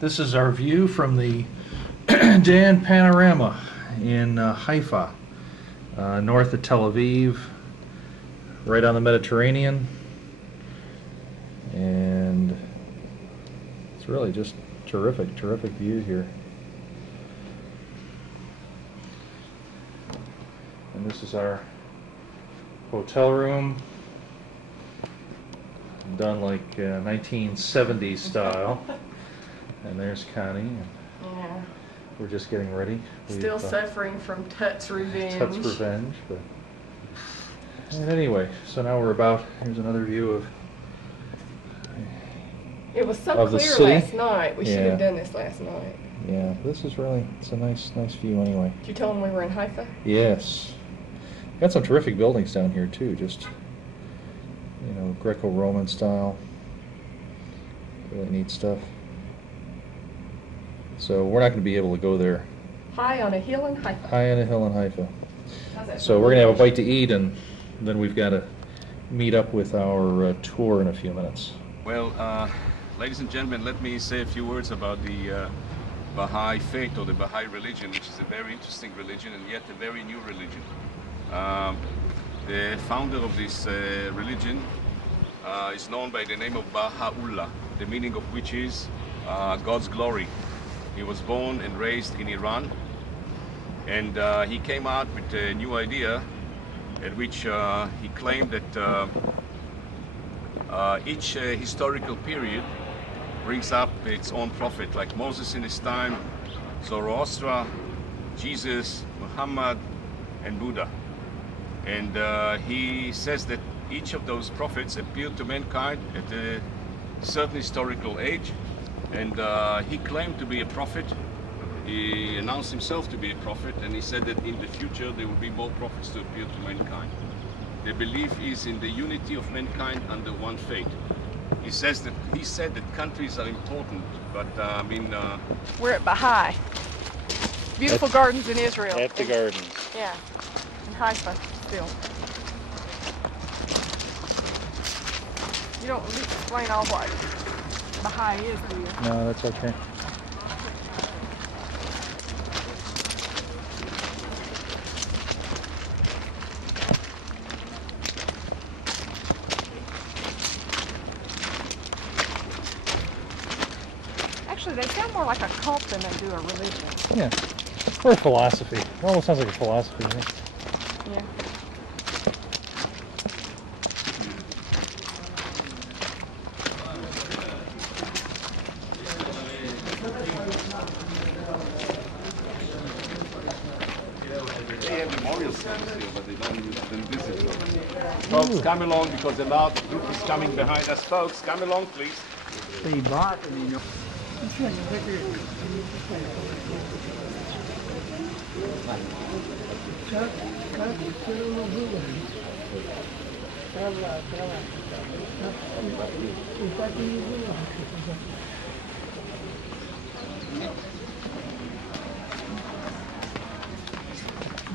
This is our view from the Dan Panorama in Haifa, north of Tel Aviv, right on the Mediterranean, and it's really just terrific view here. And this is our hotel room, done like 1970s style. And there's Connie. And yeah. We're just getting ready. Still suffering from Tut's revenge. Tut's revenge. But and anyway, so now we're about, here's another view of it was so clear last night. We should have done this last night. Yeah, this is really, it's a nice view anyway. Did you tell them we were in Haifa? Yes. Got some terrific buildings down here too, just, you know, Greco-Roman style. Really neat stuff. So we're not going to be able to go there. High on a hill in Haifa. High on a hill in Haifa. So we're going to have a bite to eat, and then we've got to meet up with our tour in a few minutes. Well, ladies and gentlemen, let me say a few words about the Baha'i faith, or the Baha'i religion, which is a very interesting religion and yet a very new religion. The founder of this religion is known by the name of Baha'u'llah, the meaning of which is God's glory. He was born and raised in Iran, and he came out with a new idea at which he claimed that each historical period brings up its own prophet, like Moses in his time, Zoroaster, Jesus, Muhammad, and Buddha. And he says that each of those prophets appealed to mankind at a certain historical age. And he claimed to be a prophet. He announced himself to be a prophet, and he said that in the future there will be more prophets to appeal to mankind. The belief is in the unity of mankind under one faith. He said that countries are important, but I mean... We're at Baha'i. Beautiful gardens in Israel. At the gardens. Yeah, in Haifa still. You don't explain all what Baha'i is, do you? No, that's okay. Actually, they sound more like a cult than they do a religion. Yeah, or a philosophy. It almost sounds like a philosophy. Yeah. Folks, come along, because a large group is coming behind us. Folks, come along, please.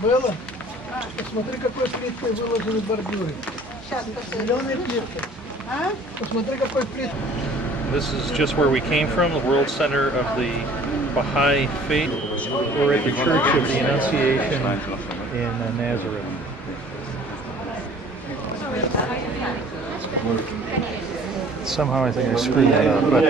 Белла, посмотри, какой плиткой выложены бордюры. Зеленые плитки. Посмотри, какой плиткой. This is just where we came from, the World Center of the Baha'i Faith. We're at the Church of the Annunciation in Nazareth. Somehow I think I screwed that up, but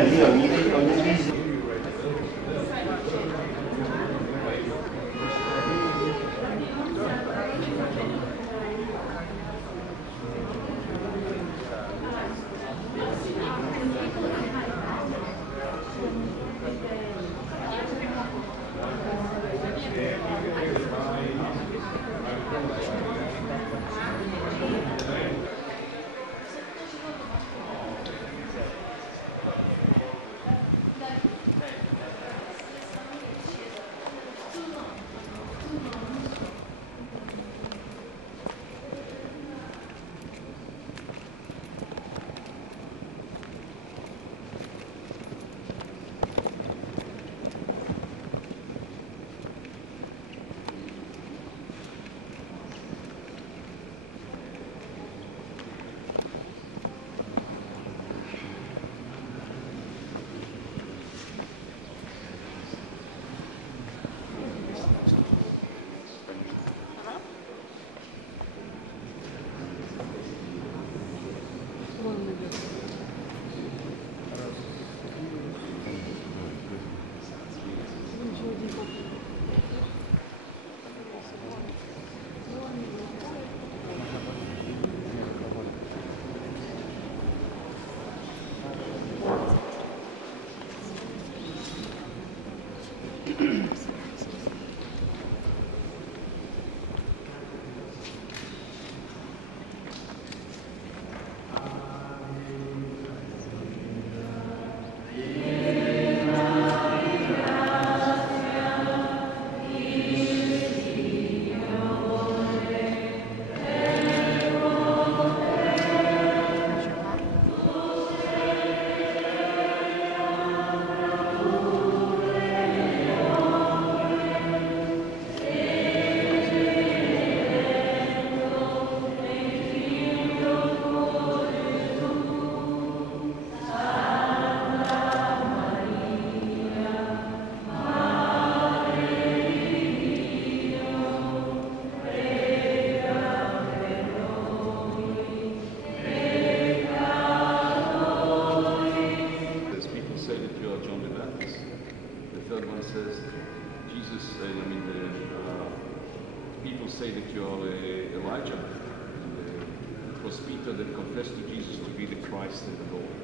professed to Jesus to be the Christ and the Lord.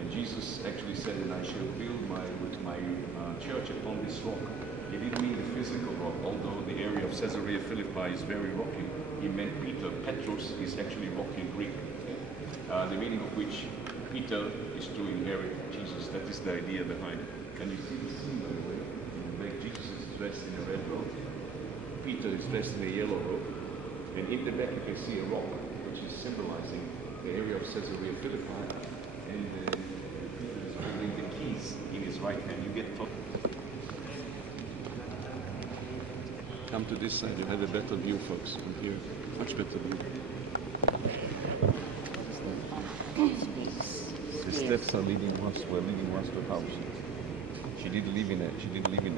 And Jesus actually said, and I shall build my church upon this rock. He didn't mean the physical rock, although the area of Caesarea Philippi is very rocky. He meant Peter. Petros is actually rocky in Greek. The meaning of which Peter is to inherit Jesus. That is the idea behind it. Can you see the scene, by the way? In the back, Jesus is dressed in a red robe. Peter is dressed in a yellow robe. And in the back you can see a rock, which is symbolizing the area of Caesarea Philippi. And Peter is holding the keys in his right hand. You get top. Come to this side, you have a better view, folks. From here, much better view. The steps are leading us. Were leading us to a house. She didn't live in the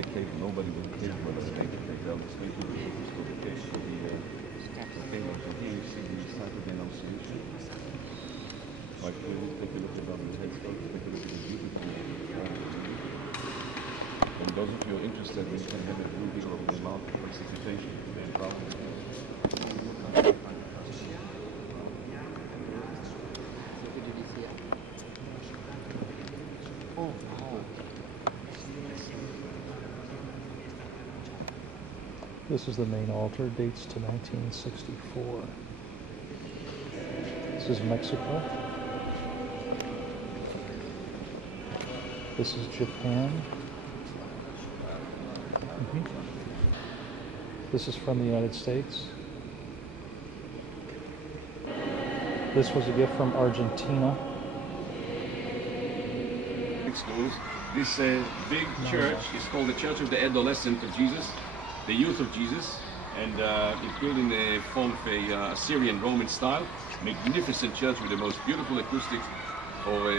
cave. Nobody was in the cave. But the elders made to the cave for the cave. And here you see the site of the Annunciation. Like, take a look at the headstone. Take a look at the beautiful. And those of you who are interested, we can have a view here of the Mount of Crucifixion. This is the main altar, dates to 1964. This is Mexico. This is Japan. This is from the United States. This was a gift from Argentina. This big church is called the Church of the Adolescent of Jesus, the Youth of Jesus, and it's built in the form of a Syrian Roman style. Magnificent church with the most beautiful acoustics for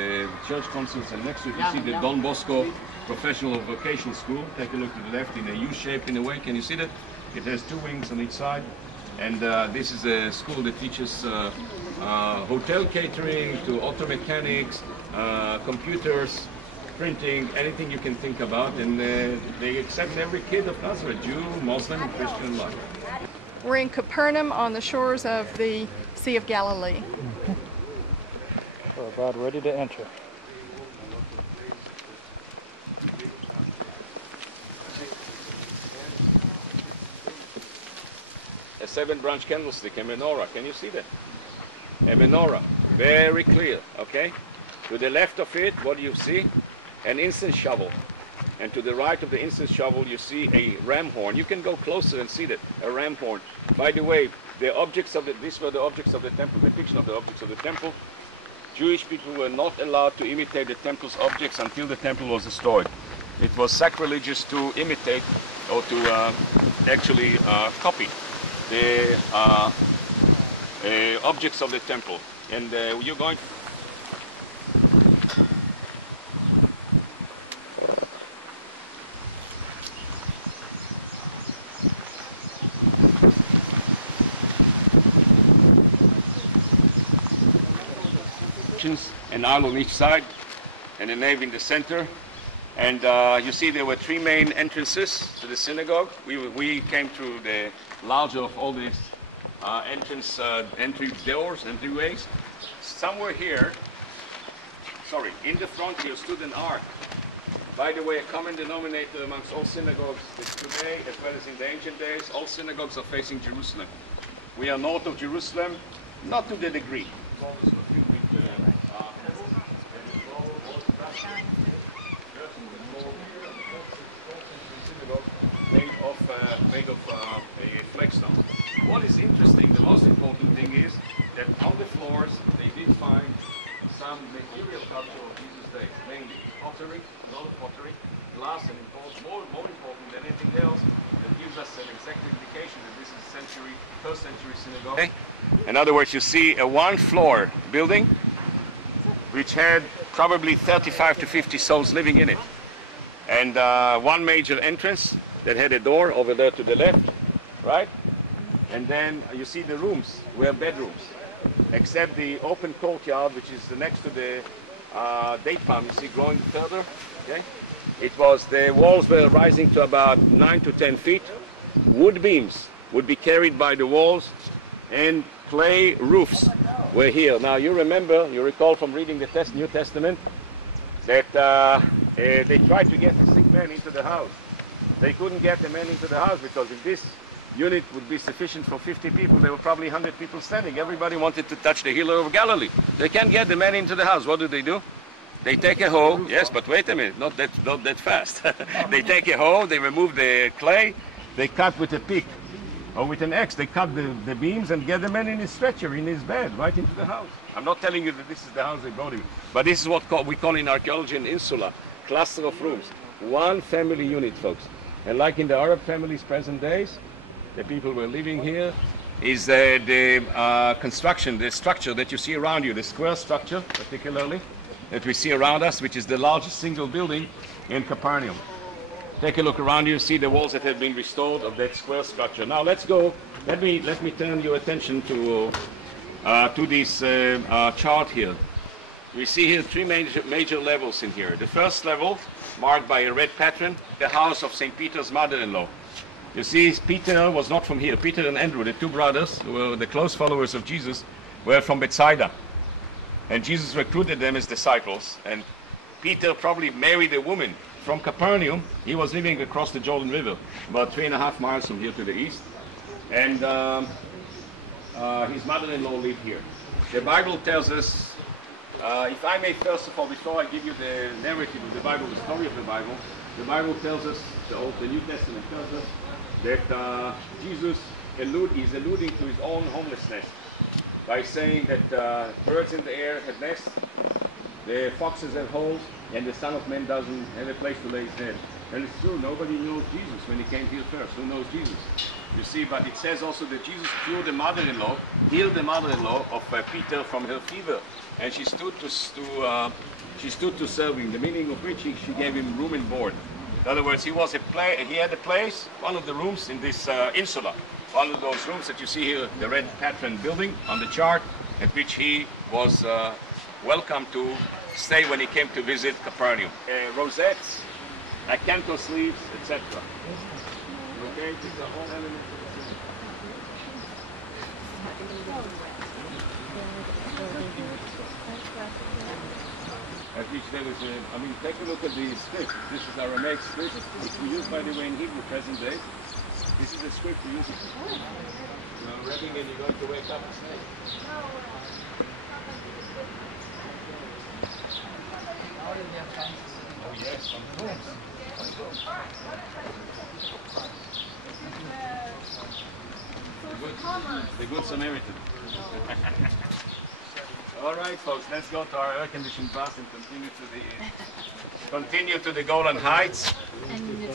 church concerts. And next to it you see the Don Bosco Professional Vocational School. Take a look to the left in a U-shape in a way. Can you see that? It has two wings on each side. And this is a school that teaches hotel catering to auto mechanics, computers, printing, anything you can think about. And they accept every kid of Nazareth, Jew, Muslim, Christian alike. We're in Capernaum on the shores of the Sea of Galilee. We're about ready to enter. A 7-branch candlestick, a menorah. Can you see that? A menorah, very clear, okay? To the left of it, what do you see? An incense shovel. And to the right of the incense shovel, you see a ram horn. You can go closer and see that, a ram horn. By the way, these were the objects of the temple, depiction of the objects of the temple. Jewish people were not allowed to imitate the temple's objects until the temple was destroyed. It was sacrilegious to imitate or to actually copy the objects of the temple. And you're going. An aisle on each side and a nave in the center. And you see there were 3 main entrances to the synagogue. We came through the larger of all these entry doors, entryways. Somewhere here, in the front here stood an ark. By the way, a common denominator amongst all synagogues is today, as well as in the ancient days, all synagogues are facing Jerusalem. We are north of Jerusalem, not to the degree. Made of a flagstone. What is interesting, the most important thing is that on the floors they did find some material culture of Jesus' days, mainly pottery, a lot of pottery, glass, and more important than anything else, that gives us an exact indication that this is first century synagogue. Okay. In other words, you see a 1-floor building which had probably 35 to 50 souls living in it, and one major entrance that had a door over there to the left, right? And then you see the rooms were bedrooms, except the open courtyard, which is next to the date palm you see growing further. Okay, the walls were rising to about 9 to 10 feet. Wood beams would be carried by the walls, and clay roofs were here. Now you recall from reading the New Testament that they tried to get the sick man into the house. They couldn't get the man into the house because if this unit would be sufficient for 50 people, there were probably 100 people standing. Everybody wanted to touch the healer of Galilee. They can't get the man into the house. What do? They take a hoe. Yes, but wait a minute, not that fast. They take a hoe, they remove the clay, they cut with a pick or with an axe. They cut the beams and get the man in his stretcher, in his bed, right into the house. I'm not telling you that this is the house they brought him, but this is what we call in archaeology an insula, cluster of rooms. One family unit, folks. And like in the Arab families present days, the people were living here, is the construction, the structure that you see around you, the square structure particularly, that we see around us, which is the largest single building in Capernaum. Take a look around you, see the walls that have been restored of that square structure. Now let's go, let me turn your attention to this chart here. We see here three major levels in here. The first level, marked by a red pattern, the house of St. Peter's mother-in-law. You see, Peter was not from here. Peter and Andrew, the two brothers, who were the close followers of Jesus, were from Bethsaida. And Jesus recruited them as disciples. And Peter probably married a woman from Capernaum. He was living across the Jordan River, about 3.5 miles from here to the east. And his mother-in-law lived here. The Bible tells us, if I may first of all, before I give you the narrative of the Bible, the story of the Bible tells us, the New Testament tells us, that Jesus is alluding to his own homelessness by saying that birds in the air have nests, the foxes have holes, and the Son of Man doesn't have a place to lay his head. And it's true, nobody knows Jesus when he came here first. Who knows Jesus? You see, but it says also that Jesus healed the mother-in-law of Peter from her fever, and she stood to serve him. The meaning of which she gave him room and board. In other words, he had a place, one of the rooms in this insula, one of those rooms that you see here, the red pattern building on the chart, at which he was welcome to stay when he came to visit Capernaum. Rosettes, canto sleeves, etc. Okay, these are all elements of the scene. At which there was take a look at the script. This is Aramaic script, which we use, by the way, in Hebrew present day. This is the script we use. You're reading and you're going to wake up a snake. Oh yes, on the Good Samaritan. All right, folks, let's go to our air-conditioned bus and continue to the Golan Heights.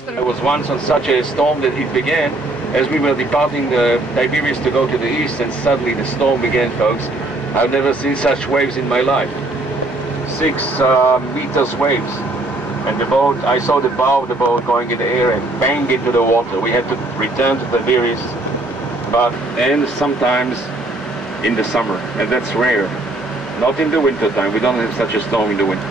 There was once on such a storm that it began as we were departing Tiberias to go to the east, and suddenly the storm began, folks. I've never seen such waves in my life. 6 meters waves. And the boat, I saw the bow of the boat going in the air and bang into the water. We had to return to Tiberias, and sometimes in the summer, and that's rare. Not in the winter time. We don't have such a storm in the winter.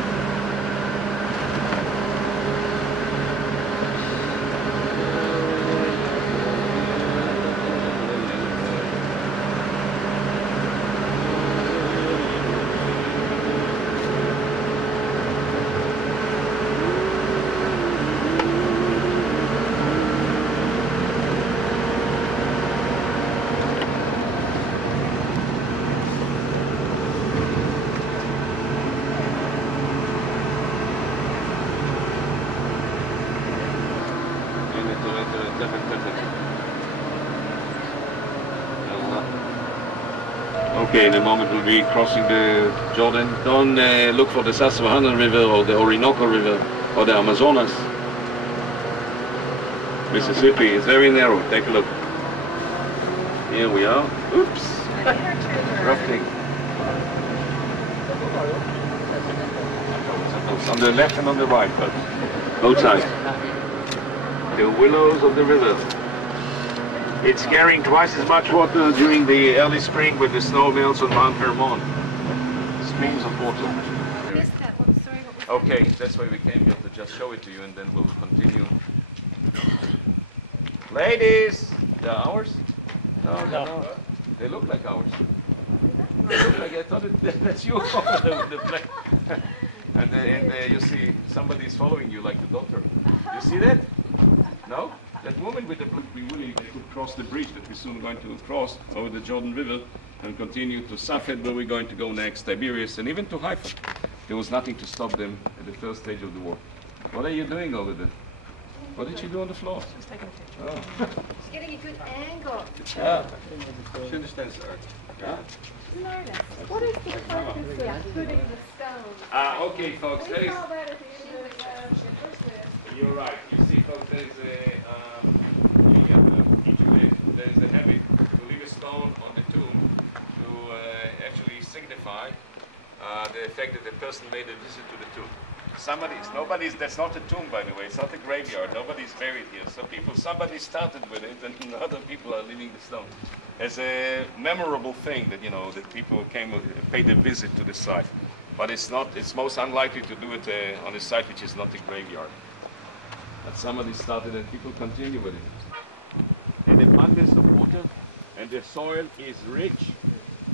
Okay, in a moment we'll be crossing the Jordan. Don't look for the Susquehanna River or the Orinoco River or the Amazonas. Mississippi is very narrow. Take a look. Here we are. Oops. Rough thing. On the left and on the right, but both sides. The willows of the river. It's carrying twice as much water during the early spring when the snow melts on Mount Hermon. Streams of water. Okay, that's why we came here, to just show it to you, and then we'll continue. Ladies! They're ours? No, they're not. They look like ours. look like I thought that's you over the black. And you see somebody's following you like the doctor. You see that? No? That woman with the black, we really could cross the bridge that we're soon going to cross over the Jordan River and continue to Safed, where we're going to go next, Tiberias, and even to Haifa. There was nothing to stop them at the first stage of the war. What are you doing over there? What did she do on the floor? She's taking a picture. Oh. She's getting a good angle. Yeah. She understands art. Yeah? What is the purpose of putting the stones? Okay, folks, there We is... saw that at the end of the first list. You're right. You see, folks, there is there is a habit to leave a stone on the tomb to actually signify the fact that the person made a visit to the tomb. That's not a tomb, by the way. It's not a graveyard. Nobody's buried here. So somebody started with it, and other people are leaving the stone as a memorable thing that, that people paid a visit to the site. But it's most unlikely to do it on a site which is not a graveyard. But somebody started and people continue with it. An abundance of water, and the soil is rich.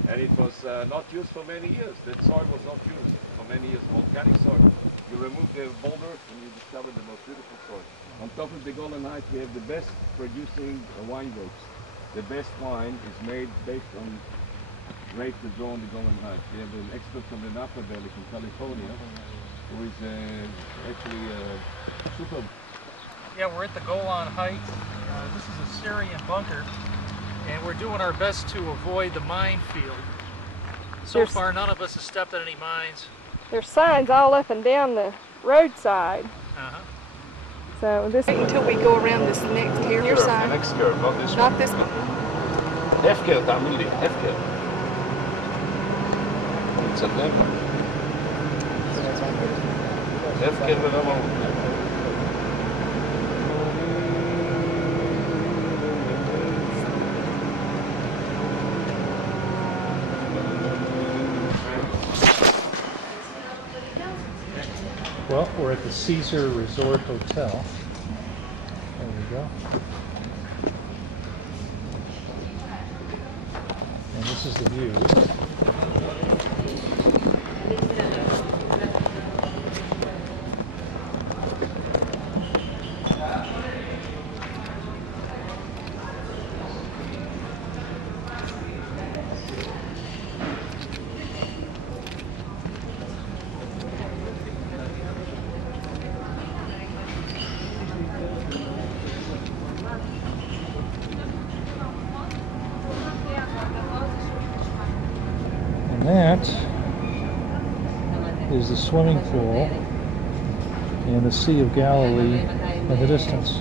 And it was not used for many years. That soil was not used for many years, volcanic soil. You remove the boulders and you discover the most beautiful soil. On top of the Golan Heights, we have the best producing wine grapes. The best wine is made based on grapes that grow on the Golan Heights. We have an expert from the Napa Valley from California who is actually super. Yeah, we're at the Golan Heights. This is a Syrian bunker, and we're doing our best to avoid the minefield. So far, none of us has stepped on any mines. There's signs all up and down the roadside. So this until we go around this near side. The next curve, not this Not one. this one. Hefker, Tamili, Hefker. It's a name. Hefker, Well, we're at the Caesar Resort Hotel. There we go. And this is the view. That is the swimming pool and the Sea of Galilee in the distance.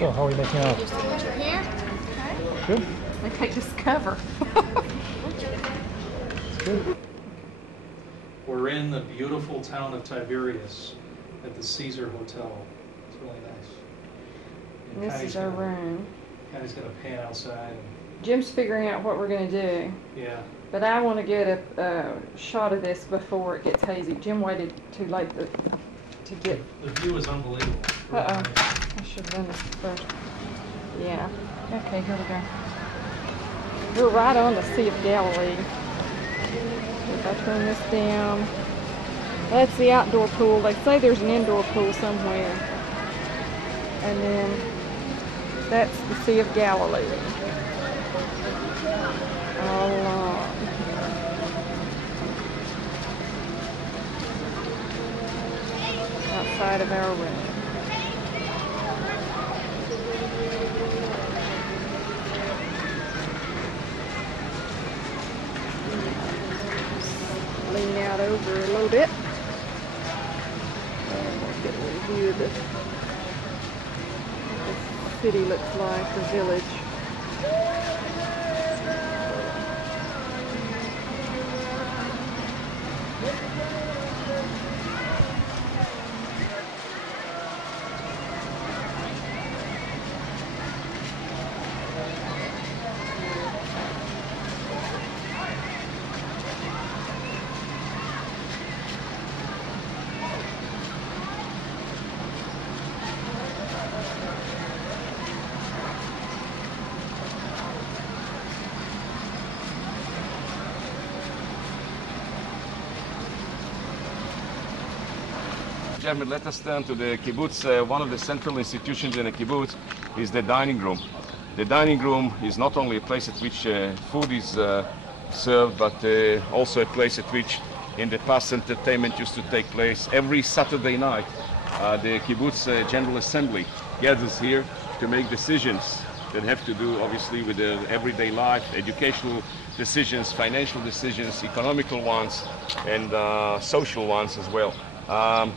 So, how are we making out? Here. Good? They take this cover. Good. We're in the beautiful town of Tiberias at the Caesar Hotel. It's really nice. And This is our room. Connie's going to pan outside. Jim's figuring out what we're going to do. Yeah. But I want to get a shot of this before it gets hazy. Jim waited too late to get... The view is unbelievable. Really Uh-oh. nice. I should have done this first. Yeah. Okay, here we go. We're right on the Sea of Galilee. If I turn this down, that's the outdoor pool. They say there's an indoor pool somewhere. And then that's the Sea of Galilee. All along. Outside of our room. Lean out over a little bit. And we'll get a view of what the city looks like, the village. gentlemen, let us turn to the kibbutz. One of the central institutions in a kibbutz is the dining room. The dining room is not only a place at which food is served, but also a place at which in the past entertainment used to take place. Every Saturday night, the kibbutz General Assembly gathers here to make decisions that have to do obviously with the everyday life, educational decisions, financial decisions, economical ones, and social ones as well.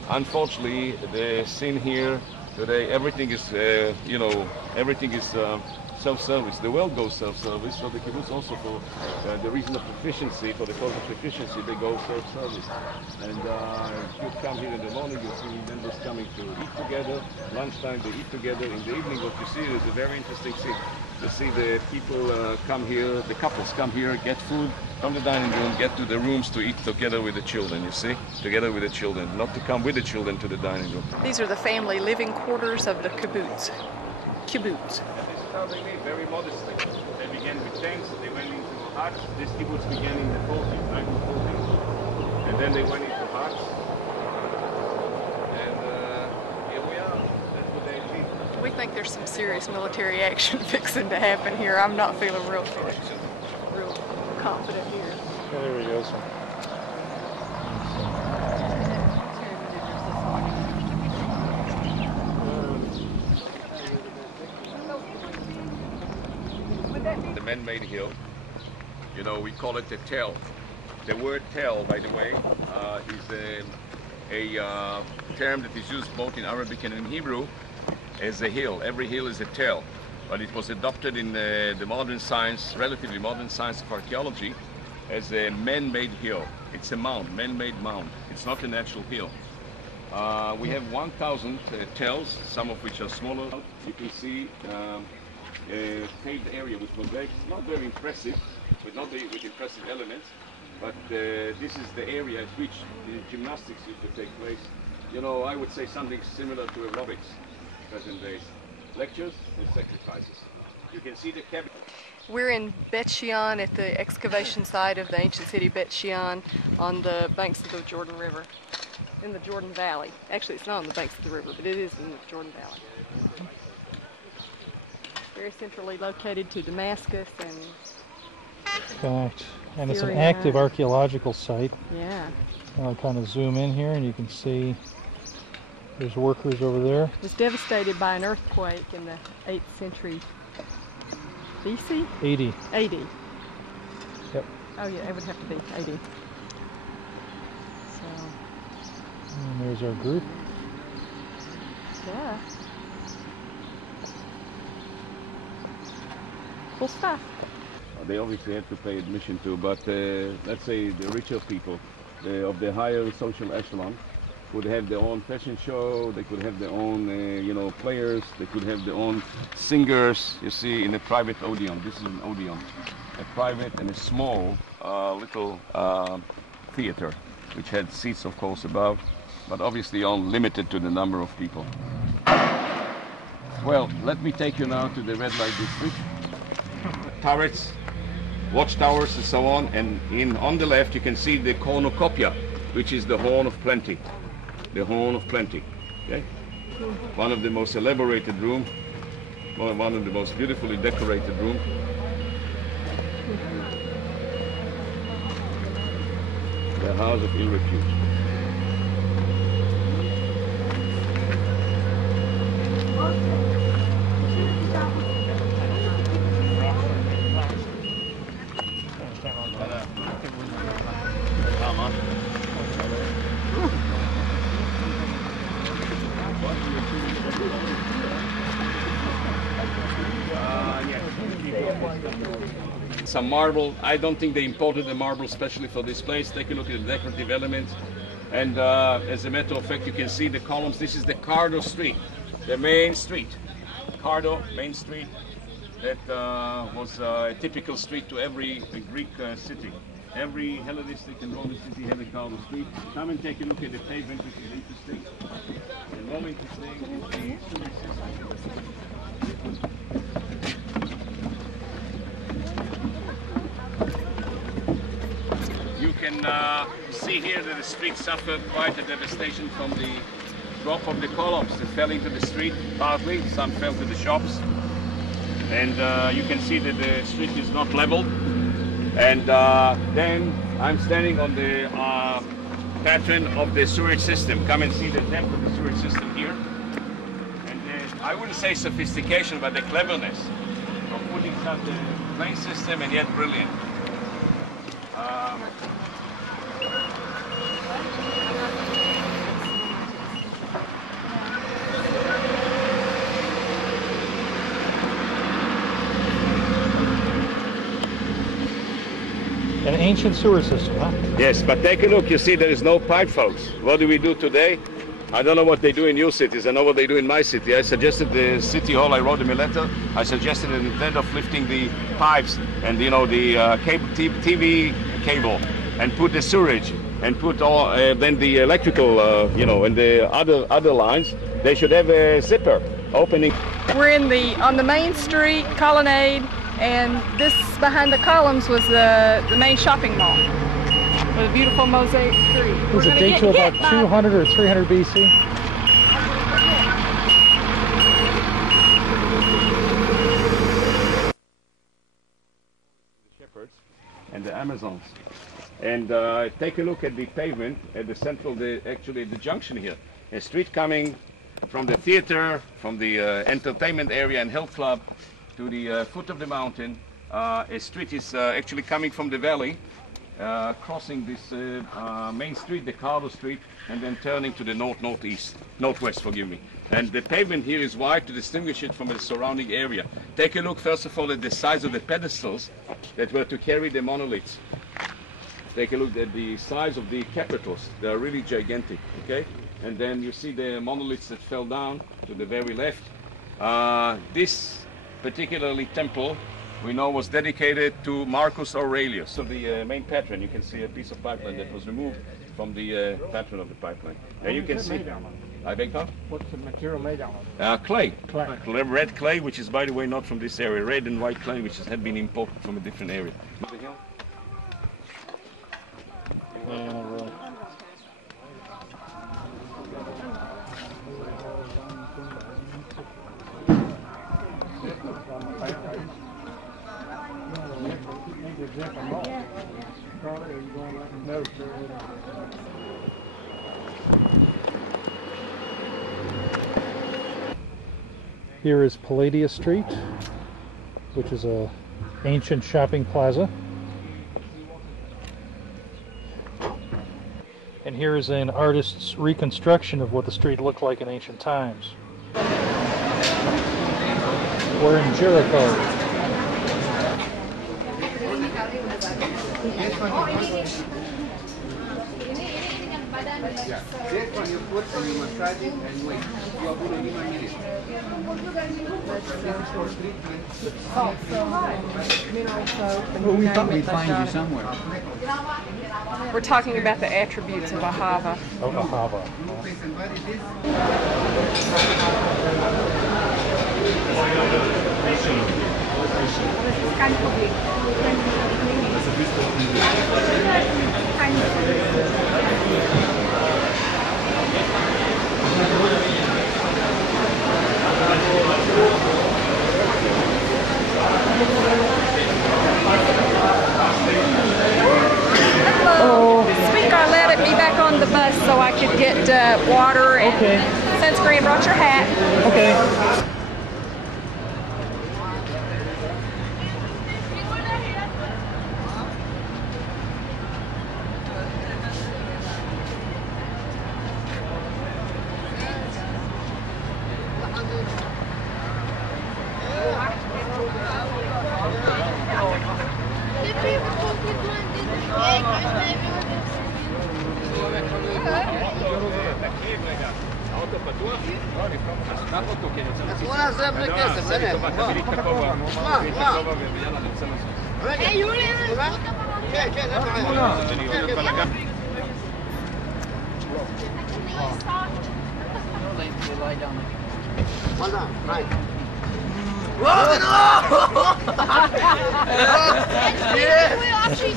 Unfortunately, the scene here today, everything is, everything is self-service. The world goes self-service, so the kibbutz also for the reason of efficiency, for the cause of efficiency, they go self-service. And if you come here in the morning, you'll see members coming to eat together. Lunchtime, they eat together. In the evening, what you see is a very interesting scene. You see the people come here, the couples come here, get food from the dining room, get to the rooms to eat together with the children, you see? Together with the children, not to come with the children to the dining room. These are the family living quarters of the kibbutz. Kibbutz. How they made, very modestly. They began with tents, they went into huts. This kibbutz began in the 1940s. And then they went into huts. And here we are. That's what they achieved. We think there's some serious military action fixing to happen here. I'm not feeling real confident here. Yeah, there we go. The man-made hill, you know, we call it the tell. The word tell, by the way, is a term that is used both in Arabic and in Hebrew as a hill. Every hill is a tell, but it was adopted in the modern science, relatively modern science of archaeology, as a man-made hill. It's a mound, man-made mound. It's not an actual hill. We have 1,000 tells, some of which are smaller. You can see a paved area with mosaics, not very impressive, with impressive elements, but this is the area at which the gymnastics used to take place. You know, I would say something similar to aerobics, present days. Lectures and sacrifices. You can see the cabin. We're in Bet Shean at the excavation site of the ancient city Bet Shean on the banks of the Jordan River, in the Jordan Valley. Actually, it's not on the banks of the river, but it is in the Jordan Valley. Very centrally located to Damascus and Fact. And it's an Syria. active archaeological site. yeah. I'll kind of zoom in here and you can see there's workers over there. It was devastated by an earthquake in the 8th century BC? 80. 80. Yep. Oh yeah, it would have to be 80. So, And there's our group. yeah. Cool stuff. They obviously have to pay admission to, but let's say the richer people of the higher social echelon would have their own fashion show, they could have their own, players, they could have their own singers, you see, in a private Odeon. This is an Odeon, a private and a small little theater, which had seats, of course, above, but obviously all limited to the number of people. Well, let me take you now to the red light district. Turrets, watchtowers, and so on, and on the left you can see the cornucopia, which is the horn of plenty. The horn of plenty. Okay? One of the most elaborated rooms, one of the most beautifully decorated rooms. The house of ill repute. Some marble. I don't think they imported the marble especially for this place. Take a look at the decorative elements. And as a matter of fact, you can see the columns. This is the Cardo Street, the main street. Cardo, main street. That was a typical street to every Greek city. Every Hellenistic and Roman city had a Cardo Street. Come and take a look at the pavement, which is interesting. And more interesting is the sewage system. You can see here that the street suffered quite a devastation from the drop of the columns that fell into the street partly, some fell to the shops. And you can see that the street is not leveled. And then I'm standing on the pattern of the sewage system. Come and see the depth of the sewage system here. And I wouldn't say sophistication, but the cleverness of putting such a plain system and yet brilliant. An ancient sewer system, huh? Yes, but take a look. You see there is no pipe, folks. What do we do today? I don't know what they do in your cities. I know what they do in my city. I suggested the city hall. I wrote them a letter. I suggested that instead of lifting the pipes and the cable, TV cable, and put the sewage and put all then the electrical, and the other lines, they should have a zipper opening. We're on the main street colonnade, and this behind the columns was the main shopping mall with a beautiful mosaic street. Does it date to about 200 or 300 BC? The shepherds and the Amazons. And take a look at the pavement at the central, actually the junction here. A street coming from the theater, from the entertainment area and health club to the foot of the mountain. A street is actually coming from the valley, crossing this main street, the Carver Street, and then turning to the northwest, forgive me. And the pavement here is wide to distinguish it from the surrounding area. Take a look first of all at the size of the pedestals that were to carry the monoliths. Take a look at the size of the capitals. They are really gigantic, okay? And then you see the monoliths that fell down to the very left. This particularly temple we know was dedicated to Marcus Aurelius, so the main patron. You can see a piece of pipeline that was removed from the patron of the pipeline. And you can see, I beg pardon? What's the material made out of? Clay. Clay. Red clay, which is by the way not from this area. Red and white clay, which had been imported from a different area. Here is Palladius Street, which is a ancient shopping plaza. And here is an artist's reconstruction of what the street looked like in ancient times. We're in Jericho. This one you put and you massage it and wait. You are putting 5 minutes. This is for treatment. Salt, mineral soap. Well, we thought we'd find you somewhere. We're talking about the attributes of ahava. Oh, ahava. And what it is? Hello. Sweetheart let me back on the bus so I could get water and sunscreen. Brought your hat. Okay.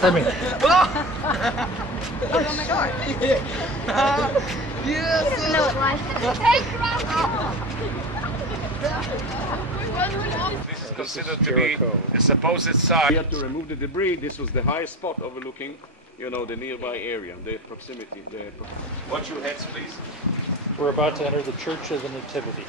Pardon me. Oh my God. Yes. He doesn't know what life is. This is considered to be the supposed site. We had to remove the debris. This was the highest spot overlooking, you know, the nearby area, the proximity. Watch your heads, please. We're about to enter the Church of the Nativity.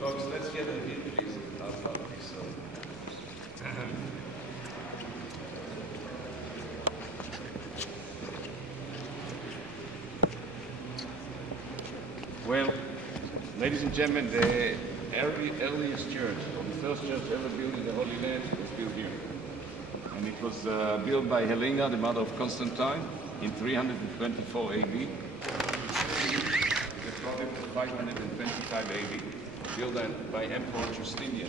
Folks, let's get a hit, please. Well, ladies and gentlemen, the earliest church, or the first church ever built in the Holy Land, was built here. And it was built by Helena, the mother of Constantine, in 324 AD. The project was 525 AD. Built by Emperor Justinian.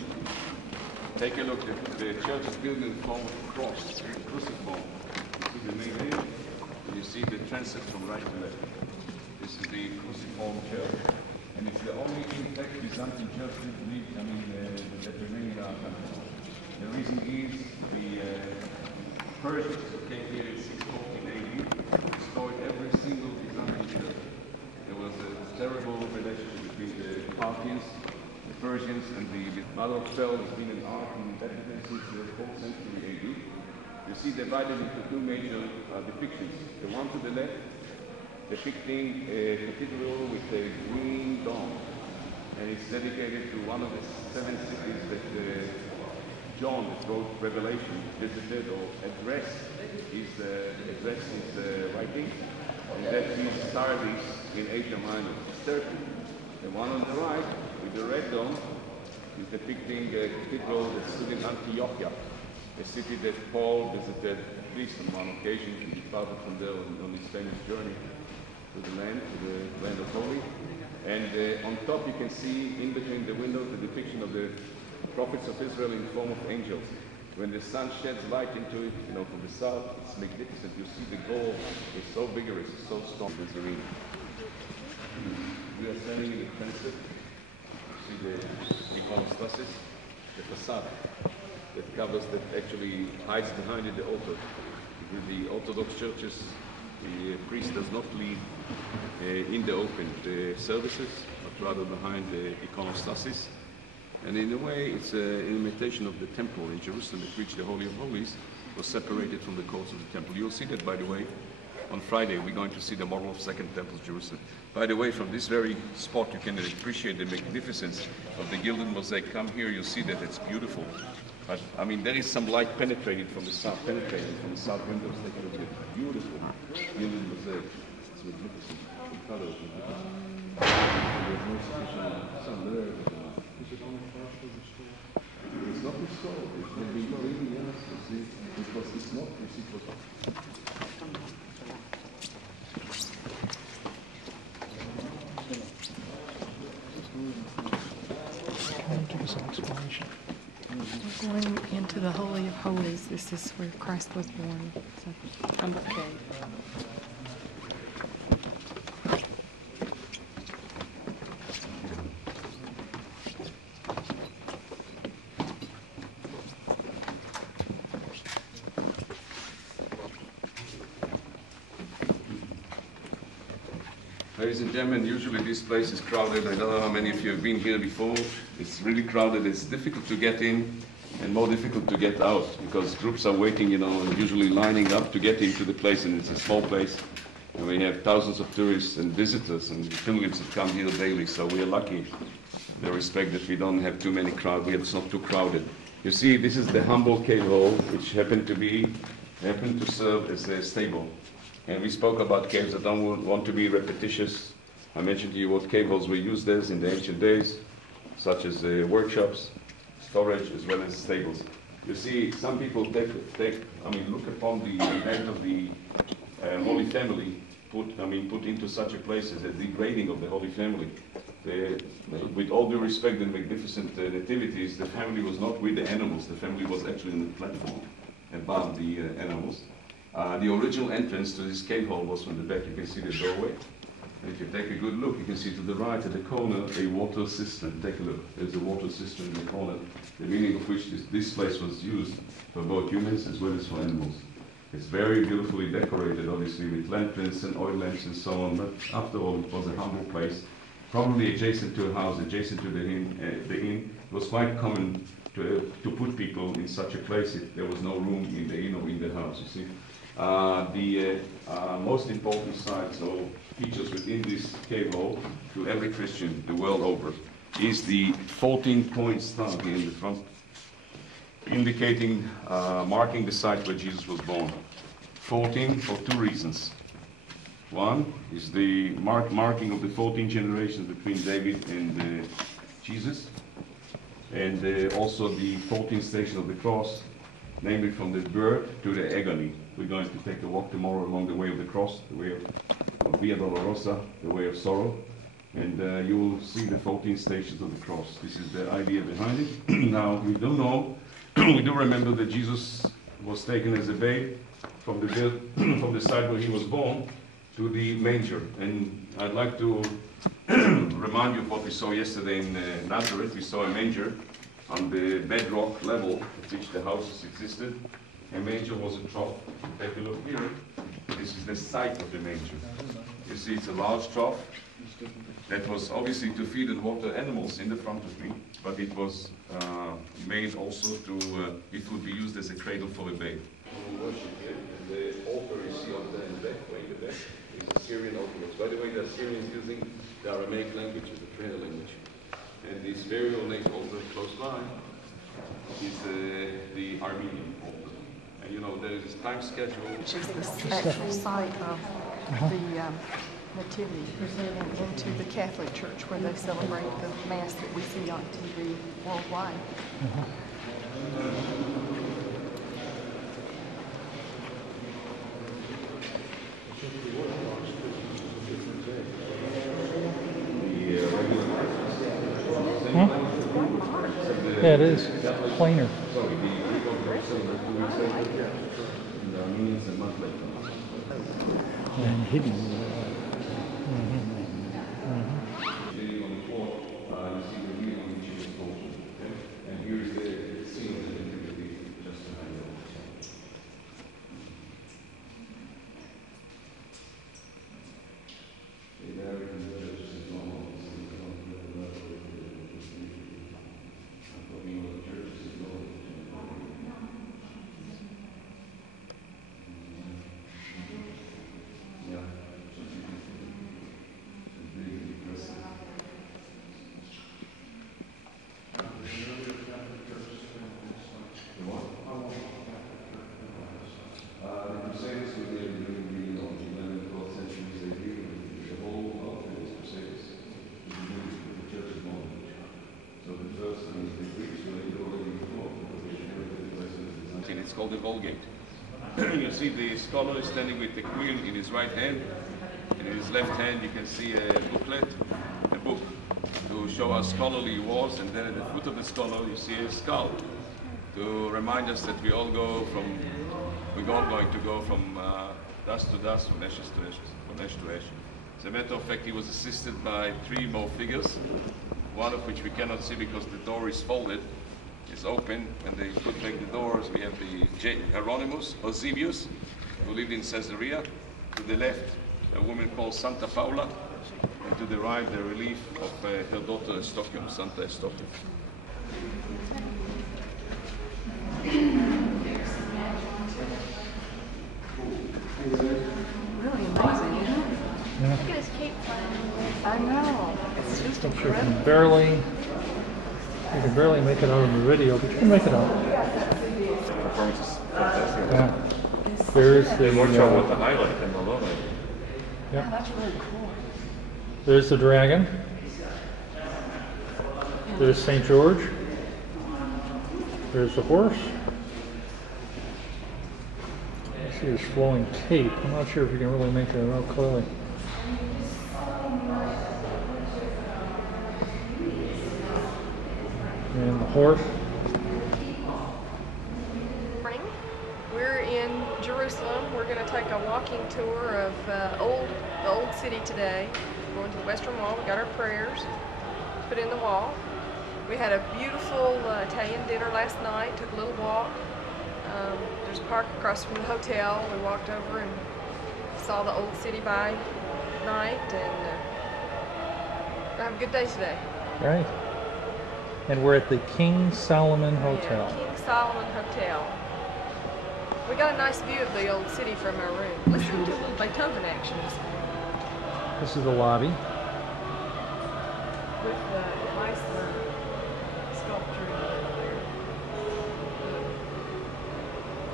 Take a look, the church is built in the form of a cross, cruciform. You see the main nave, and you see the transept from right to left. This is the cruciform church, and it's the only intact Byzantine church that remain in our country. The reason is the Persians who came here in 614 AD destroyed every single Byzantine church. There was a terrible relationship between the Parthians, the Persians, and the mother of pearl has been an art in Bethlehem since the 4th century AD. You see divided into two major depictions. The one to the left depicting a cathedral with a green dome, and it's dedicated to one of the 7 cities that John, that wrote Revelation, visited or addressed his writing, and that is Sardis in Asia Minor, Turkey. The one on the right, with the red dome, is depicting a cathedral that stood in Antiochia, a city that Paul visited at least on one occasion and departed from there on his famous journey to the land of Holy. And on top you can see, in between the windows, the depiction of the prophets of Israel in the form of angels. When the sun sheds light into it, you know, from the south, it's magnificent. You see the gold is so vigorous, so strong in this arena. We are standing in the transept. You see the iconostasis, the facade that covers, that actually hides behind it the altar. With the Orthodox churches, the priest does not lead in the open the services, but rather behind the iconostasis. And in a way, it's an imitation of the temple in Jerusalem, at which the Holy of Holies was separated from the courts of the temple. You'll see that, by the way, on Friday. We're going to see the model of Second Temple Jerusalem. By the way, from this very spot, you can appreciate the magnificence of the gilded mosaic. Come here, you'll see that it's beautiful. But, I mean, there is some light penetrating from the south windows. Take a look at it. Beautiful gilded mosaic. It's magnificent. The color is magnificent. There's no sufficient sun there. It's not restored. It will be really, yes, you see, because it's not reciprocal. Give us an explanation. We're going into the Holy of Holies. This is where Christ was born. So, I'm okay. Ladies and gentlemen, usually this place is crowded. I don't know how many of you have been here before. It's really crowded. It's difficult to get in and more difficult to get out because groups are waiting, you know, and usually lining up to get into the place, and it's a small place. And we have thousands of tourists and visitors and pilgrims that come here daily, so we are lucky the respect that we don't have too many crowd, it's not too crowded. You see, this is the humble cave hole, which happened to serve as a stable. And we spoke about caves. I don't want to be repetitious. I mentioned to you what cave holes were used as in the ancient days, such as workshops, storage, as well as stables. You see, some people look upon the event of the Holy Family, put into such a place as a degrading of the Holy Family. With all due respect and magnificent nativities, the family was not with the animals. The family was actually on the platform above the animals. The original entrance to this cave hole was from the back. You can see the doorway. And if you take a good look, you can see to the right at the corner a water cistern. Take a look. There's a water cistern in the corner, the meaning of which this place was used for both humans as well as for animals. It's very beautifully decorated, obviously, with lanterns and oil lamps and so on, but after all, it was a humble place, probably adjacent to a house, adjacent to the inn. It was quite common to put people in such a place if there was no room in the inn or in the house, you see. The most important sites or features within this cave hole to every Christian the world over is the 14-point star here in the front, indicating, marking the site where Jesus was born. 14 for two reasons. One is the marking of the 14 generations between David and Jesus, and also the 14th station of the cross, namely from the birth to the agony. We're going to take a walk tomorrow along the way of the cross, the way of Via Dolorosa, the way of sorrow, and you will see the 14 stations of the cross. This is the idea behind it. Now, we do know, we do remember that Jesus was taken as a babe from the site where he was born to the manger. And I'd like to remind you of what we saw yesterday in Nazareth. We saw a manger on the bedrock level at which the houses existed. A manger was a trough. Take a look here. This is the site of the manger. You see, it's a large trough that was obviously to feed and water animals in the front of me, but it was made also to, it would be used as a cradle for a babe. Worship here, and the altar you see on the back, way in the back, is a Syrian altar. By the way, the Syrians using the Aramaic language, the prayer language. And this very ornate altar close by is the Armenian altar. And you know, there is a time schedule. Which is the actual site of the Nativity, presenting into the Catholic Church where they celebrate the Mass that we see on TV worldwide. Yeah, it is plainer. And hidden. It's called the Vulgate. You see the scholar is standing with the queen in his right hand, and in his left hand you can see a booklet, a book, to show how scholarly he was, and then at the foot of the scholar you see a skull, to remind us that we're all going to go from dust to dust, from ashes to ashes, from ash to ash. As a matter of fact, he was assisted by 3 more figures, one of which we cannot see because the door is folded. Is open, and they could take the doors. We have the Hieronymus, Eusebius, who lived in Caesarea. To the left, a woman called Santa Paula, and to the right, the relief of her daughter Eustochium, Santa Eustochium. Really amazing, isn't it? Yeah. Look at his I know. It's just You incredible. can barely make it out of the video, but you can make it out. Performance is fantastic. Yeah. There's the More trouble with the highlight than the low light. Yeah, that's really cool. there's the dragon. There's St. George. There's the horse. I see there's flowing tape. I'm not sure if you can really make that out clearly. And the horse. Morning. We're in Jerusalem. We're going to take a walking tour of the old city today. Going to the Western Wall. We got our prayers put in the wall. We had a beautiful Italian dinner last night. Took a little walk. There's a park across from the hotel. We walked over and saw the old city by night, and have a good day today. Right. And we're at the King Solomon Hotel. Yeah, King Solomon Hotel. We got a nice view of the old city from our room. Listen to a little Beethoven action. This is the lobby. With the nice sculpture there.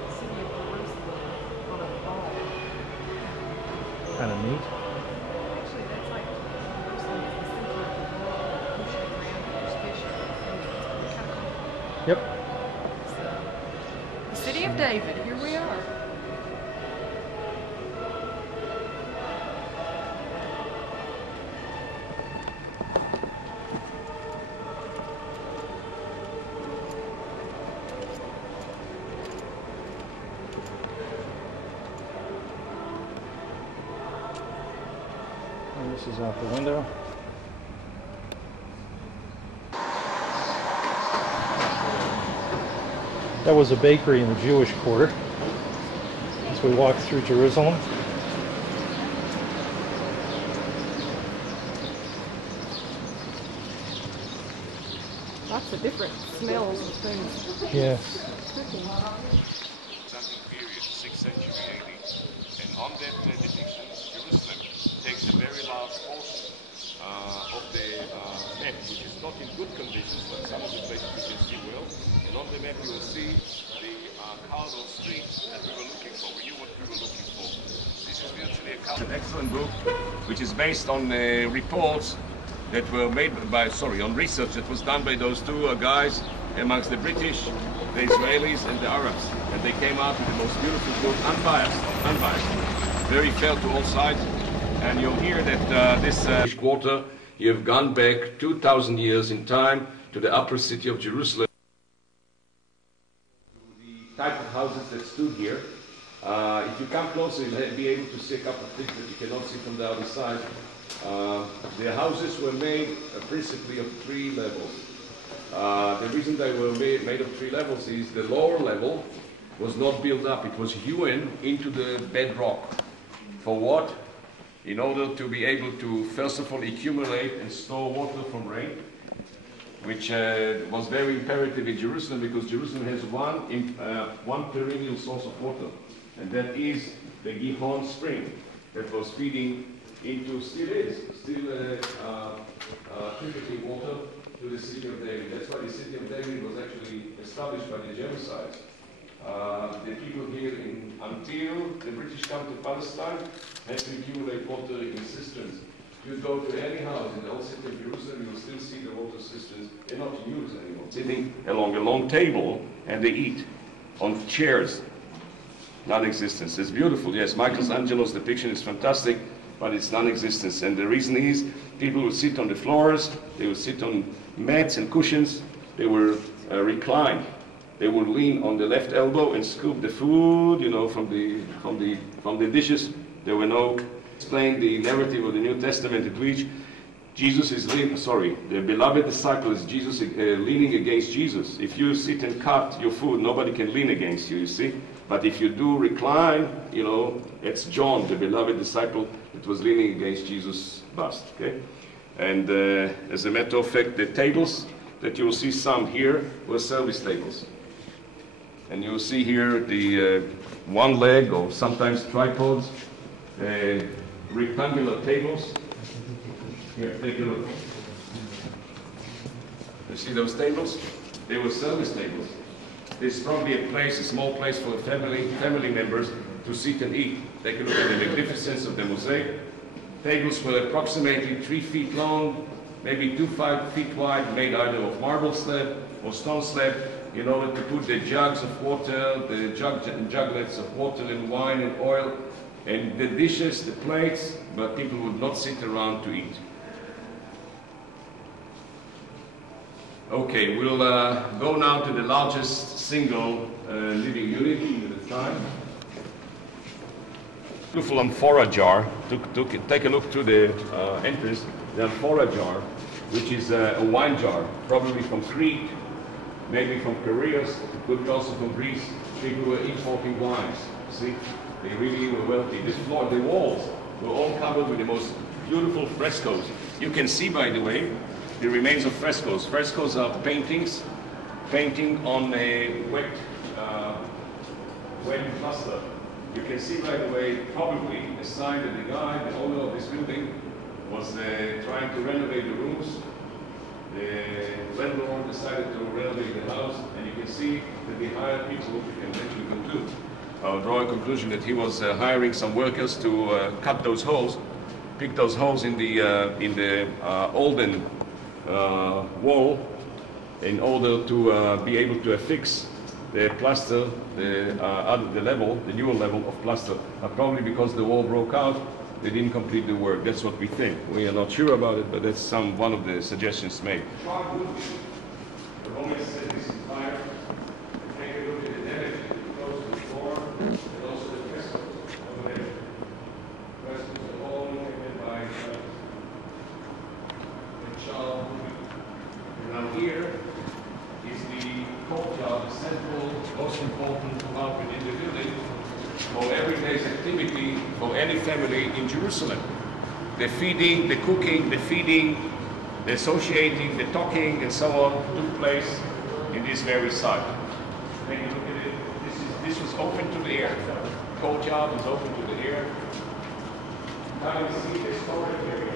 The city of Jerusalem on a ball. Kind of neat. Actually, that's like Jerusalem is the center of the world, pushing around the suspicion. It's kind of cool. Yep. So, the city of David, here we are. And this is out the window. That was a bakery in the Jewish quarter as we walked through Jerusalem. Lots of different smells and things. Yes. Cooking. Byzantine period, 6th century AD. And on that depiction, Jerusalem takes the very last portion of the map, which is not in good condition, but some of the places you can see well. And on the map you will see the Cardinal Street that we were looking for. We knew what we were looking for. This is virtually an excellent book, which is based on reports that were made by, on research that was done by those two guys amongst the British, the Israelis, and the Arabs. And they came out with the most beautiful book, unbiased, very fair to all sides. And you'll hear that this quarter, you have gone back 2,000 years in time to the upper city of Jerusalem. The type of houses that stood here. If you come closer, you'll be able to see a couple of things that you cannot see from the other side. The houses were made principally of 3 levels. The reason they were made of 3 levels is the lower level was not built up. It was hewn into the bedrock. For what? In order to be able to, first of all, accumulate and store water from rain, which was very imperative in Jerusalem, because Jerusalem has one perennial source of water, and that is the Gihon spring that was feeding into, typically water to the city of David. That's why the city of David was actually established by the Jebusites. The people here, until the British come to Palestine, had to accumulate water in cisterns. You go to any house in the old city of Jerusalem, you will still see the water cisterns. They're not in use anymore. Sitting along a long table, and they eat on chairs. Non-existence. It's beautiful, yes. Michelangelo's depiction is fantastic, but it's non-existence. And the reason is, people would sit on the floors, they would sit on mats and cushions, they were reclined. They would lean on the left elbow and scoop the food, from the dishes. There were no explain the narrative of the New Testament at which Jesus is the beloved disciple is Jesus leaning against Jesus. If you sit and cut your food, nobody can lean against you, you see. But if you do recline, it's John, the beloved disciple, that was leaning against Jesus' bust, okay? And as a matter of fact, the tables that you will see some here were service tables. And you will see here the one leg or sometimes tripods, rectangular tables Here, take a look. You see those tables? They were service tables. This is probably a place, a small place for family members to sit and eat. Take a look at the magnificence of the mosaic. Tables were approximately 3 feet long, maybe 2 feet wide, made either of marble slab or stone slab, in order to put the jugs of water, the juglets of water and wine and oil, and the dishes, the plates, but people would not sit around to eat. Okay, we'll go now to the largest single living unit at the time. Beautiful amphora jar. Take a look to the entrance. The amphora jar, which is a wine jar, probably from Crete, maybe from Korea, could be also from Greece. People were importing wines. See, they really were wealthy. This floor, the walls were all covered with the most beautiful frescoes. You can see, by the way, the remains of frescoes. Frescoes are paintings, painting on a wet plaster. You can see right away, probably, a sign that the guy, the owner of this building, was trying to renovate the rooms. The landlord decided to renovate the house, and you can see that they hired people. You can eventually conclude, draw a conclusion that he was hiring some workers to cut those holes, pick those holes in the olden wall, in order to be able to affix the plaster, the newer level of plaster. Probably because the wall broke out, they didn't complete the work. That's what we think. We are not sure about it, but that's one of the suggestions made. The moment said this is fire. Take a look at the damage close to the floor, and also the frescoes over there. Frescoes are all made by Charles. Now here is the courtyard, the central, most important part within the building for everyday's activity for any family in Jerusalem. The feeding, the cooking, the feeding, the associating, the talking, and so on took place in this very site. When you look at it, this was open to the air. The courtyard was open to the air. Now you see the storage area.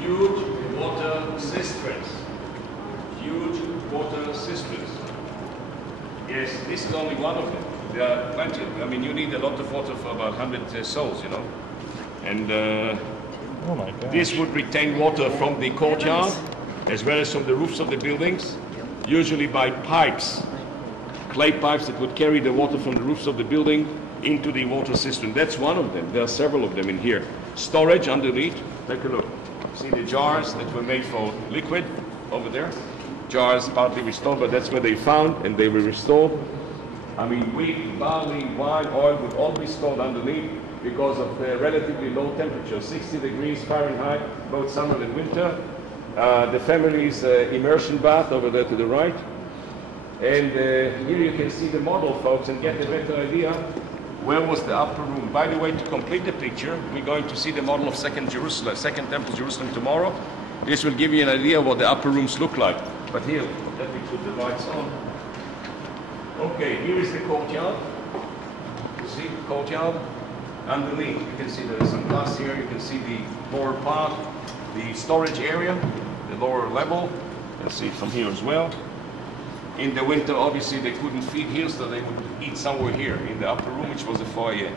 Huge water cisterns. Huge water cisterns. Yes, this is only one of them. There are plenty of them. I mean, you need a lot of water for about 100 souls, you know. And oh my God. This would retain water from the courtyard, as well as from the roofs of the buildings, usually by pipes, clay pipes that would carry the water from the roofs of the building into the water cistern. That's one of them. There are several of them in here. Storage underneath. Take a look. See the jars that were made for liquid over there? Jars partly restored, but that's where they found, and they were restored. I mean, wheat, barley, wine, oil would all be stored underneath because of the relatively low temperature, 60 degrees Fahrenheit, both summer and winter. The family's immersion bath over there to the right. And here you can see the model, folks, and get a better idea. Where was the upper room? By the way, to complete the picture, we're going to see the model of Second Temple Jerusalem tomorrow. This will give you an idea what the upper rooms look like. But here, let me put the lights on. Okay, here is the courtyard. You see the courtyard? Underneath, you can see there's some glass here. You can see the lower part, the storage area, the lower level. You can see it from here as well. In the winter, obviously, they couldn't feed here, so they would eat somewhere here in the upper room, which was the foyer.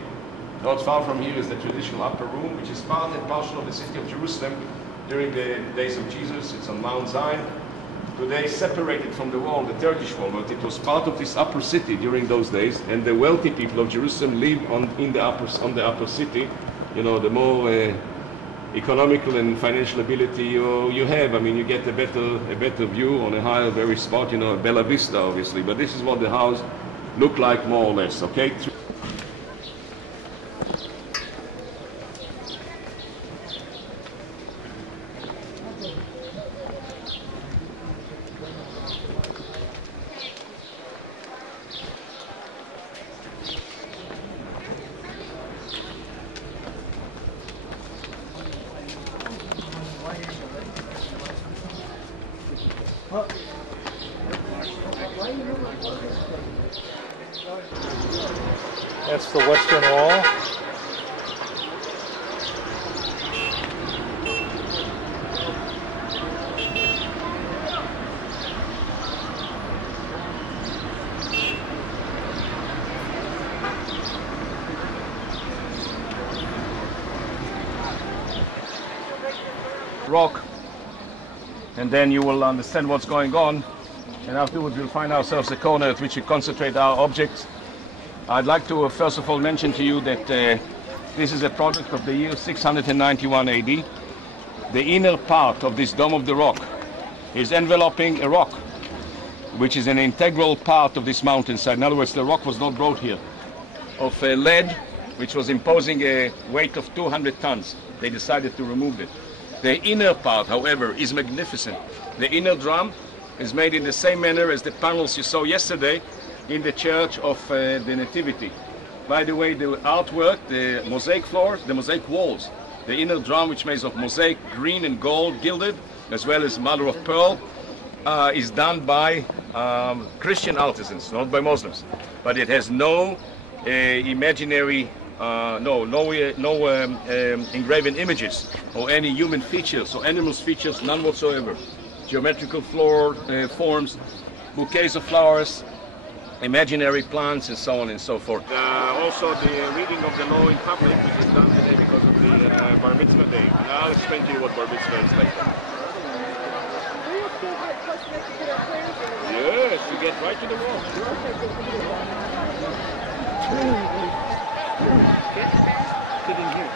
Not far from here is the traditional upper room, which is part and parcel of the city of Jerusalem during the days of Jesus. It's on Mount Zion. Today, separated from the wall, the Turkish wall, but it was part of this upper city during those days, and the wealthy people of Jerusalem lived on the upper city. You know, the more economical and financial ability you have, I mean, you get a better view on a higher, very spot, you know, Bella Vista, obviously. But this is what the house looked like, more or less. Okay. That's the western wall. rock, and then you will understand what's going on. And afterwards we'll find ourselves a corner at which we concentrate our objects. I'd like to first of all mention to you that this is a product of the year 691 AD. The inner part of this Dome of the Rock is enveloping a rock, which is an integral part of this mountainside. In other words, the rock was not brought here. Of lead, which was imposing a weight of 200 tons. They decided to remove it. The inner part, however, is magnificent. The inner drum is made in the same manner as the panels you saw yesterday in the Church of the Nativity. By the way, the artwork, the mosaic floors, the mosaic walls, the inner drum, which is made of mosaic green and gold gilded, as well as mother of pearl, is done by Christian artisans, not by Muslims. But it has no imaginary, engraven images or any human features or animals features, none whatsoever. Geometrical forms, bouquets of flowers, imaginary plants, and so on and so forth. Also the reading of the law in public, which is done today because of the Bar Mitzvah Day. And I'll explain to you what Bar Mitzvah is like. Yes, you get right to the wall. Sitting here.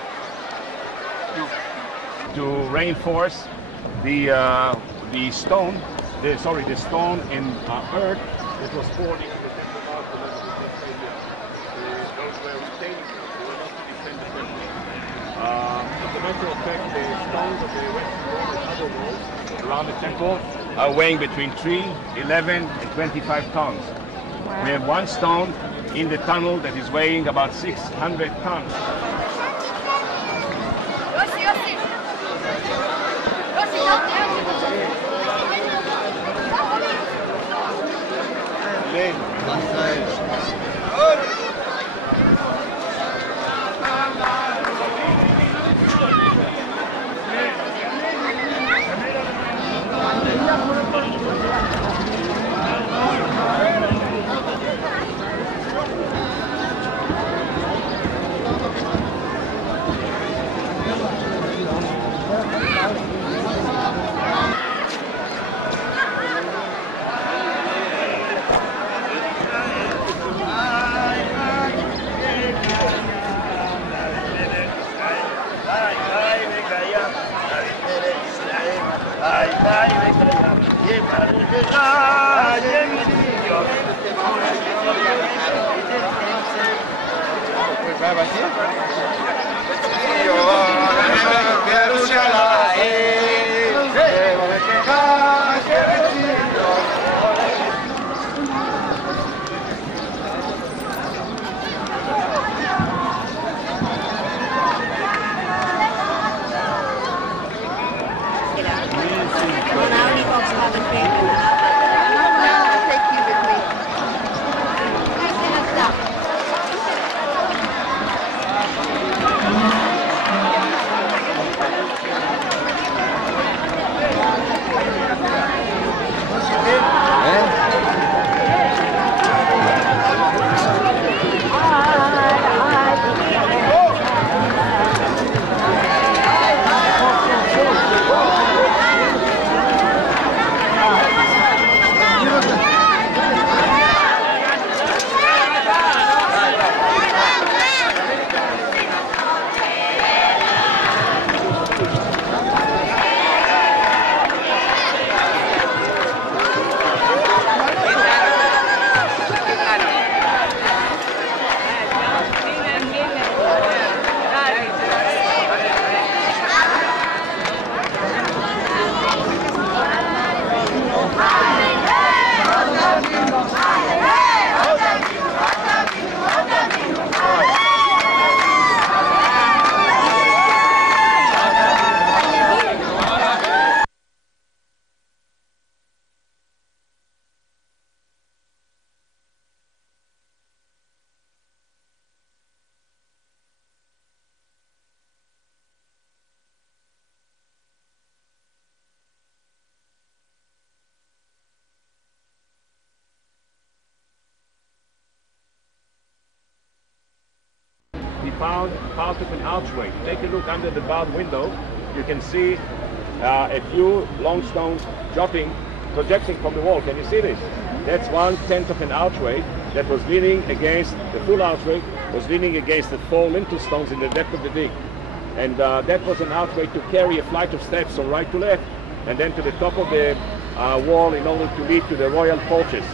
To reinforce the stone, the stone in earth that was poured into the temple mount to level the next area. Those were retaining them. They were not to defend the temple. As a matter of fact, the stones of the western wall and other walls around the temple are weighing between 3, 11, and 25 tons. Wow. We have one stone in the tunnel that is weighing about 600 tons. We found part of an archway. Take a look under the barred window. You can see a few long stones projecting from the wall. Can you see this? That's 1/10 of an archway that was leaning against, the full archway was leaning against the 4 lintel stones in the depth of the dig. And that was an archway to carry a flight of steps from right to left and then to the top of the wall in order to lead to the royal porches.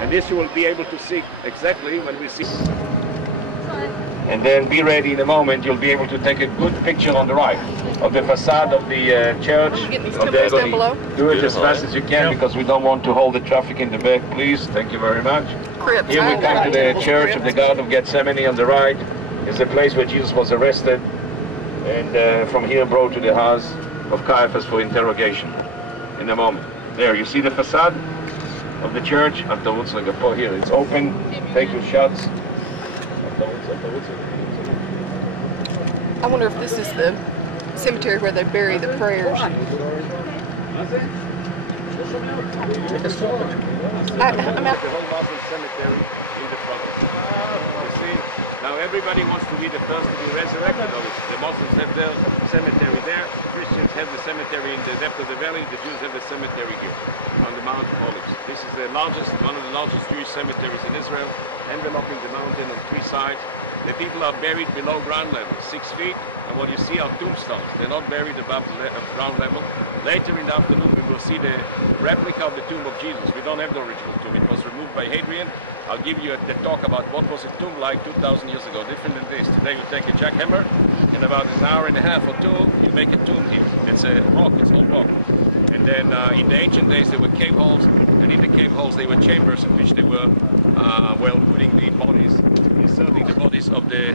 And this you will be able to see exactly when we see. And then be ready in a moment, you'll be able to take a good picture on the right of the facade of the church. Do it as fast as you can because we don't want to hold the traffic in the back, please. Thank you very much. Here we come to the Church of the Garden of Gethsemane on the right. It's the place where Jesus was arrested and from here brought to the house of Caiaphas for interrogation in a moment. There, you see the facade of the church? Here, it's open. Take your shots. I wonder if this is the cemetery where they bury the prayers. I'm out. The whole Muslim cemetery in the front. You see? Now everybody wants to be the first to be resurrected, obviously. The Muslims have their cemetery there, Christians have the cemetery in the depth of the valley, the Jews have the cemetery here on the Mount of Olives. This is the largest, one of the largest Jewish cemeteries in Israel, enveloping the mountain on 3 sides. The people are buried below ground level, 6 feet, and what you see are tombstones. They're not buried above ground level. Later in the afternoon we will see the replica of the tomb of Jesus. We don't have the original tomb. It was removed by Hadrian. I'll give you the talk about what was a tomb like 2,000 years ago, different than this. Today you take a jackhammer, in about an hour and a half or 2, you make a tomb here. It's a rock, it's all rock. And then in the ancient days there were cave holes, and in the cave holes there were chambers in which they were putting the bodies, inserting the bodies of the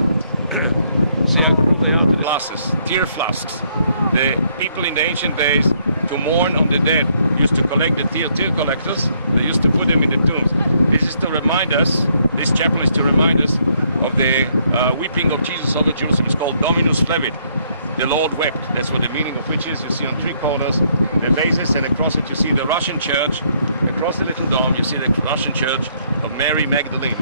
see how cool they are to the glasses, tear flasks. The people in the ancient days, to mourn on the dead, used to collect the tear collectors. They used to put them in the tombs. This is to remind us, this chapel is to remind us of the weeping of Jesus over Jerusalem. It's called Dominus Flevit. The Lord wept. That's what the meaning of which is. You see on 3 corners the vases, and across it you see the Russian church. Across the little dome you see the Russian church of Mary Magdalene.